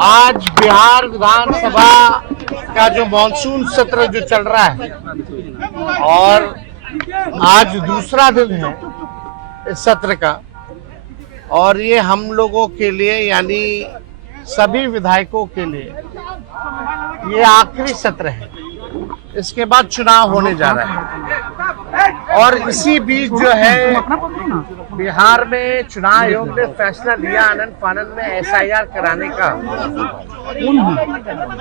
आज बिहार विधानसभा का जो मानसून सत्र जो चल रहा है और आज दूसरा दिन है इस सत्र का, और ये हम लोगों के लिए यानी सभी विधायकों के लिए ये आखिरी सत्र है। इसके बाद चुनाव होने जा रहा है और इसी बीच जो है बिहार में चुनाव आयोग ने फैसला लिया आनन फानन में एसआईआर कराने का।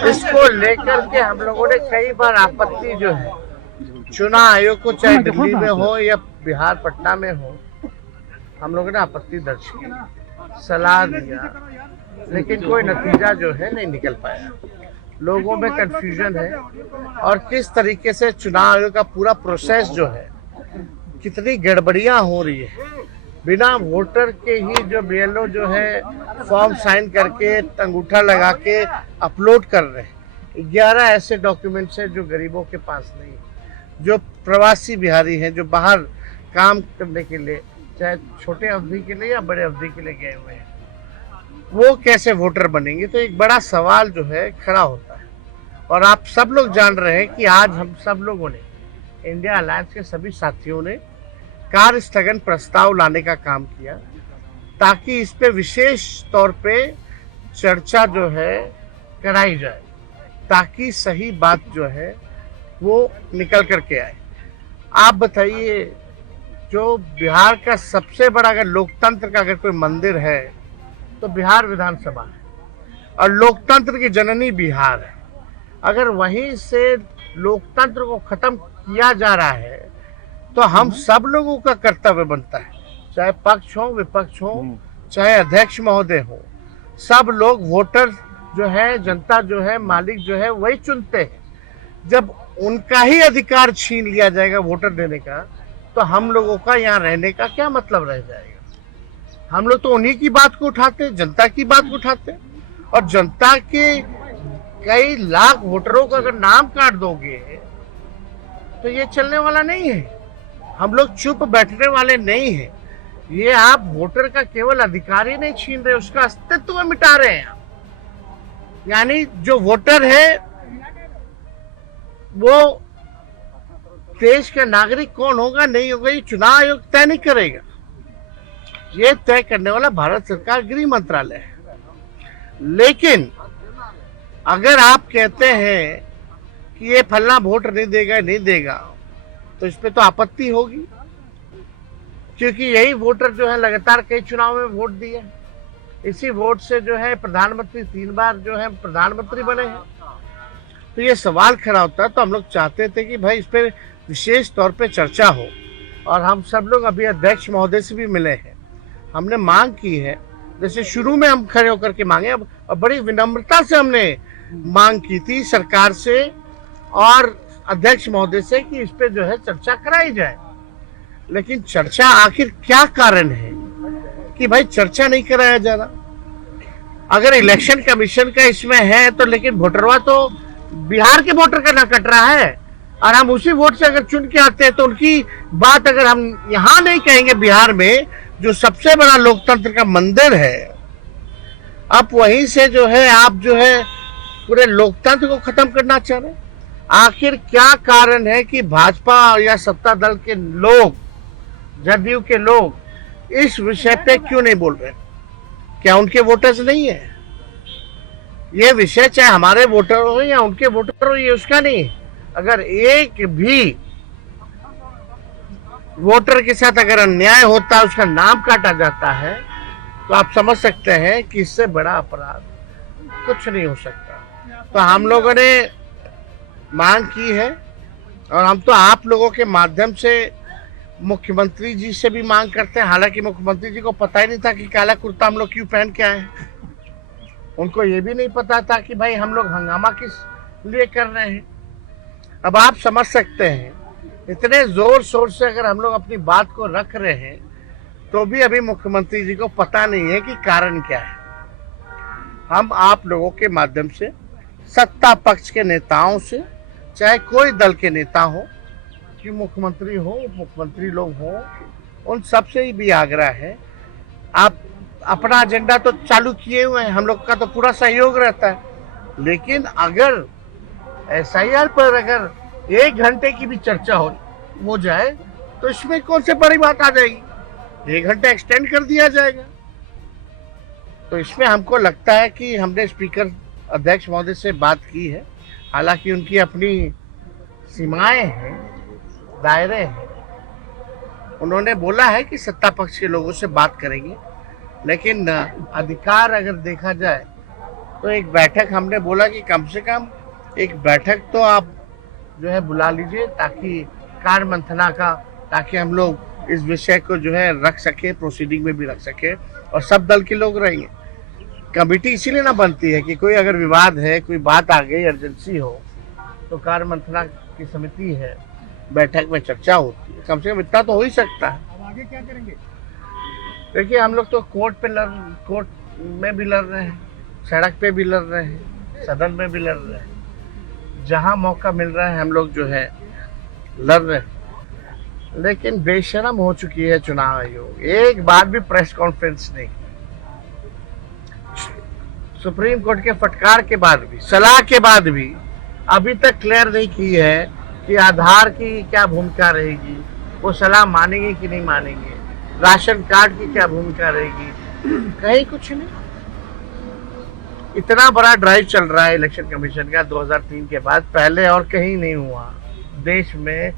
इसको लेकर के हम लोगों ने कई बार आपत्ति जो है चुनाव आयोग को, चाहे दिल्ली में हो या बिहार पटना में हो, हम लोगों ने आपत्ति दर्ज की, सलाह दिया, लेकिन कोई नतीजा जो है नहीं निकल पाया। लोगों में कंफ्यूजन है और किस तरीके से चुनाव आयोग का पूरा प्रोसेस जो है, कितनी गड़बड़ियां हो रही है। बिना वोटर के ही जो बीएलओ जो है फॉर्म साइन करके अंगूठा लगा के अपलोड कर रहे हैं। 11 ऐसे डॉक्यूमेंट्स हैं जो गरीबों के पास नहीं है। जो प्रवासी बिहारी हैं, जो बाहर काम करने के लिए, चाहे छोटे अवधि के लिए या बड़े अवधि के लिए गए हुए हैं, वो कैसे वोटर बनेंगे? तो एक बड़ा सवाल जो है खड़ा होता है। और आप सब लोग जान रहे हैं कि आज हम सब लोगों ने, इंडिया अलायंस के सभी साथियों ने कार्य स्थगन प्रस्ताव लाने का काम किया ताकि इस पे विशेष तौर पे चर्चा जो है कराई जाए, ताकि सही बात जो है वो निकल करके आए। आप बताइए, जो बिहार का सबसे बड़ा अगर लोकतंत्र का अगर कोई मंदिर है तो बिहार विधानसभा है और लोकतंत्र की जननी बिहार है। अगर वहीं से लोकतंत्र को खत्म किया जा रहा है तो हम सब लोगों का कर्तव्य बनता है, चाहे पक्ष हो विपक्ष हो, चाहे अध्यक्ष महोदय हो, सब लोग वोटर जो है, जनता जो है, मालिक जो है वही चुनते हैं। जब उनका ही अधिकार छीन लिया जाएगा वोटर देने का, तो हम लोगों का यहाँ रहने का क्या मतलब रह जाएगा? हम लोग तो उन्हीं की बात को उठाते, जनता की बात को उठाते, और जनता के कई लाख वोटरों का अगर नाम काट दोगे तो ये चलने वाला नहीं है। हम लोग चुप बैठने वाले नहीं हैं। ये आप वोटर का केवल अधिकार ही नहीं छीन रहे, उसका अस्तित्व मिटा रहे हैं। यानी जो वोटर है वो देश का नागरिक कौन होगा नहीं होगा ये चुनाव आयोग तय नहीं करेगा। ये तय करने वाला भारत सरकार गृह मंत्रालय है। लेकिन अगर आप कहते हैं कि ये फलना वोट नहीं देगा तो इस पे तो आपत्ति होगी, क्योंकि यही वोटर जो है लगातार कई चुनाव में वोट दिए। इसी वोट से जो है प्रधानमंत्री 3 बार जो है प्रधानमंत्री बने हैं। तो ये सवाल खड़ा होता है। तो हम लोग चाहते थे कि भाई इस पे विशेष तौर पे चर्चा हो, और हम सब लोग अभी अध्यक्ष महोदय से भी मिले हैं। हमने मांग की है, जैसे शुरू में हम खड़े होकर के मांगे, अब बड़ी विनम्रता से हमने मांग की थी सरकार से और अध्यक्ष महोदय से कि इस पे जो है चर्चा कराई जाए। लेकिन चर्चा आखिर क्या कारण है कि भाई चर्चा नहीं कराया जा रहा? अगर इलेक्शन कमीशन का इसमें है तो, लेकिन वोटरवा तो बिहार के वोटर का ना कट रहा है, और हम उसी वोट से अगर चुन के आते हैं तो उनकी बात अगर हम यहाँ नहीं कहेंगे, बिहार में जो सबसे बड़ा लोकतंत्र का मंदिर है, अब वहीं से जो है आप जो है पूरे लोकतंत्र को खत्म करना चाह रहे हैं। आखिर क्या कारण है कि भाजपा या सत्ता दल के लोग, जदयू के लोग इस विषय पे क्यों नहीं बोल रहे? क्या उनके वोटर्स नहीं है? ये विषय चाहे हमारे वोटर हो या उनके वोटर हो, ये उसका नहीं है। अगर एक भी वोटर के साथ अगर अन्याय होता है, उसका नाम काटा जाता है, तो आप समझ सकते हैं कि इससे बड़ा अपराध कुछ नहीं हो सकता। तो हम लोगों ने मांग की है, और हम तो आप लोगों के माध्यम से मुख्यमंत्री जी से भी मांग करते हैं। हालांकि मुख्यमंत्री जी को पता ही नहीं था कि काला कुर्ता हम लोग क्यों पहन के आए हैं। उनको ये भी नहीं पता था कि भाई हम लोग हंगामा किस लिए कर रहे हैं। अब आप समझ सकते हैं, इतने जोर शोर से अगर हम लोग अपनी बात को रख रहे हैं तो भी अभी मुख्यमंत्री जी को पता नहीं है कि कारण क्या है। हम आप लोगों के माध्यम से सत्ता पक्ष के नेताओं से, चाहे कोई दल के नेता हो, कि मुख्यमंत्री हो, मुख्यमंत्री लोग हो, उन सबसे भी आग्रह है, आप अपना एजेंडा तो चालू किए हुए हैं, हम लोग का तो पूरा सहयोग रहता है, लेकिन अगर SIR पर अगर 1 घंटे की भी चर्चा हो जाए तो इसमें कौन से बड़ी बात आ जाएगी, 1 घंटा एक्सटेंड कर दिया जाएगा। तो इसमें हमको लगता है कि हमने स्पीकर अध्यक्ष महोदय से बात की है, हालांकि उनकी अपनी सीमाएं हैं, दायरे हैं। उन्होंने बोला है कि सत्ता पक्ष के लोगों से बात करेंगे, लेकिन अधिकार अगर देखा जाए तो एक बैठक हमने बोला कि कम से कम एक बैठक तो आप जो है बुला लीजिए, ताकि कार्य मंथना का, ताकि हम लोग इस विषय को जो है रख सके, प्रोसीडिंग में भी रख सके और सब दल के लोग रहेंगे। कमेटी इसीलिए ना बनती है कि कोई अगर विवाद है, कोई बात आ गई, इमरजेंसी हो, तो कार्य मंथना की समिति है, बैठक में चर्चा होती है, कम से कम इतना तो हो ही सकता है। अब आगे क्या करेंगे? देखिए हम लोग तो कोर्ट में भी लड़ रहे हैं, सड़क पे भी लड़ रहे हैं, सदन में भी लड़ रहे हैं, जहां मौका मिल रहा है हम लोग जो है लड़ रहे हैं। लेकिन बेशरम हो चुकी है चुनाव आयोग, एक बार भी प्रेस कॉन्फ्रेंस नहीं, सुप्रीम कोर्ट के फटकार के बाद भी, सलाह के बाद भी अभी तक क्लियर नहीं की है कि आधार की क्या भूमिका रहेगी, वो सलाह मानेंगे कि नहीं मानेंगे, राशन कार्ड की क्या भूमिका रहेगी, कहीं कुछ नहीं। इतना बड़ा ड्राइव चल रहा है इलेक्शन कमीशन का 2003 के बाद, पहले और कहीं नहीं हुआ देश में।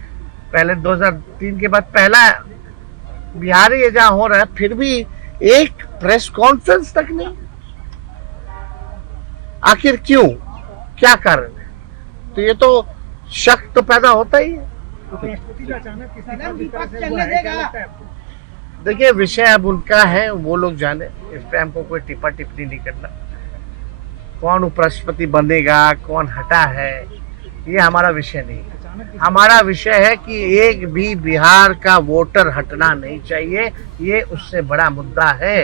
पहले 2003 के बाद पहला बिहार ही जहां हो रहा है, फिर भी एक प्रेस कॉन्फ्रेंस तक नहीं। आखिर क्यों, क्या कारण है? तो ये तो शक तो पैदा होता ही है। राष्ट्रपति का अचानक किसी का विकास है, वो है, क्या लगता है आपको? देखिए विषय अब उनका है, वो लोग जाने, इस पे हमको कोई टिप्पा टिप्पणी नहीं करना। कौन उपराष्ट्रपति बनेगा, कौन हटा है, ये हमारा विषय नहीं है। हमारा विषय है कि एक भी बिहार का वोटर हटना नहीं चाहिए, ये उससे बड़ा मुद्दा है।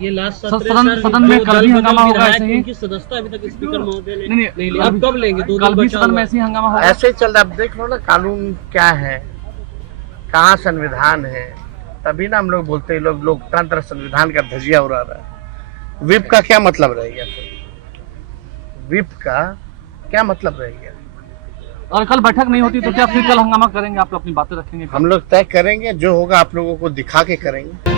ये लास्ट सदन में कल भी हंगामा होगा ऐसे ही? उनकी सदस्यता अभी तक स्पीकर महोदय ने नहीं नहीं लिया, अब कब लेंगे? कल भी सदन में ऐसे ही हंगामा होगा? ऐसे ही चल रहा है। अब देख लो ना कानून क्या है, कहाँ संविधान है, तभी ना हम लोग बोलते हैं लोग लोकतंत्र संविधान का धजिया उड़ा रहा है। विप का क्या मतलब रहेगा? विप का क्या मतलब रहेगा? और कल बैठक नहीं होती तो क्या फिर कल हंगामा करेंगे? आप अपनी बातें रखेंगे? हम लोग तय करेंगे, जो होगा आप लोगों को दिखा के करेंगे।